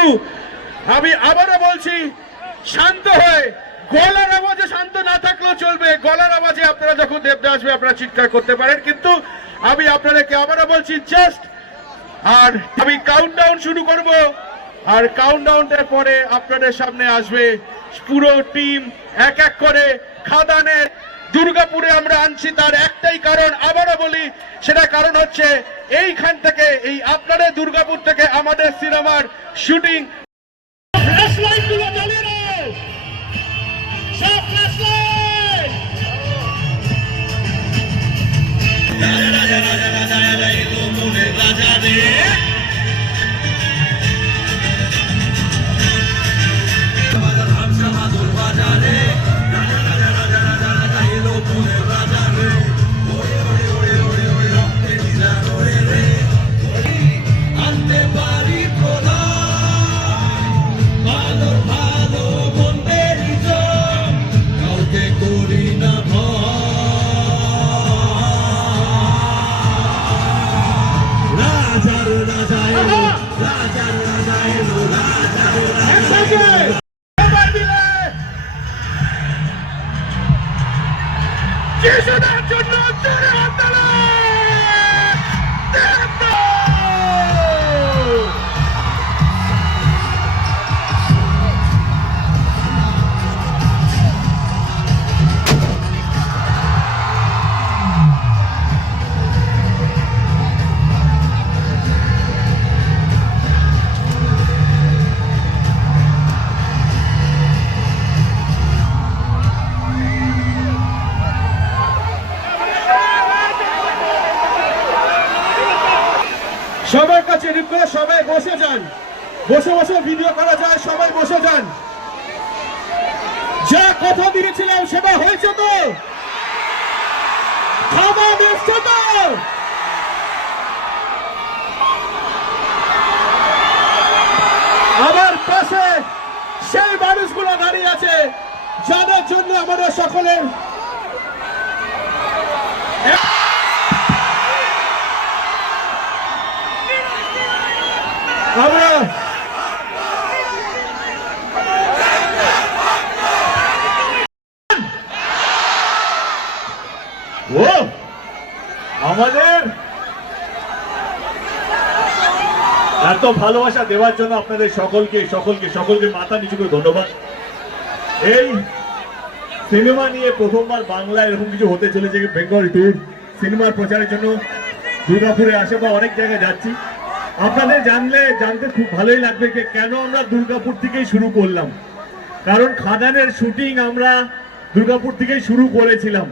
কিন্তু আমি আবারও বলছি, শান্ত হয়ে, গলার আওয়াজে শান্ত না থাকলেও চলবে, গলার আওয়াজে আপনারা যখন দেবদা আসবে আপনারা চিৎকার করতে পারেন, কিন্তু আমি আপনাদেরকে আবারও বলছি জাস্ট, আর আমি কাউন্টডাউন শুরু করব, আর কাউন্টডাউনের পরে আপনাদের সামনে আসবে পুরো টিম এক এক করে। খাদানের দুর্গাপুরে আমরা আনছি তার একটাই কারণ, আবারও বলি, সেটা কারণ হচ্ছে এইখান থেকে, এই আপনাদের দুর্গাপুর থেকে আমাদের সিনেমার শুটিং। যিশুদের জন্য জোরে হাততালি! সবার কাছে রিকোয়েস্ট, সবাই বসে যান, বসে বসে ভিডিও করা যায়, সবাই বসে যান। যা কথা দিয়েছিলাম সেটা হয়েছে তো? খাবার এসছে তো? আমার পাশে সেই মানুষগুলো দাঁড়িয়ে আছে যাদের জন্য আমাদের সকলের আমরা আমাদের এত ভালোবাসা দেওয়ার জন্য আপনাদের সকলকে মাথা নিচু করে ধন্যবাদ। এই সিনেমা নিয়ে প্রথমবার বাংলা এরকম কিছু হতে চলেছে, বেঙ্গল ট্যুর সিনেমার প্রচারের জন্য দুর্গাপুরে আসে বা অনেক জায়গায় যাচ্ছি। আপনাদের জানতে খুব ভালোই লাগবে যে কেন আমরা দুর্গাপুর থেকেই শুরু করলাম। কারণ খাদানের শুটিং আমরা দুর্গাপুর থেকেই শুরু করেছিলাম।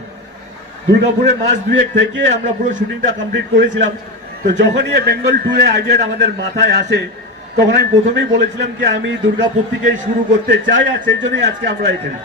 দুর্গাপুরে মাস দুয়েক থেকে আমরা পুরো শুটিংটা কমপ্লিট করেছিলাম। তো যখনই এই বেঙ্গল ট্যুরে আইডিয়াটা আমাদের মাথায় আসে, তখন আমি প্রথমেই বলেছিলাম কি আমি দুর্গাপুর থেকেই শুরু করতে চাই, আর সেই জন্যই আজকে আমরা এখানে।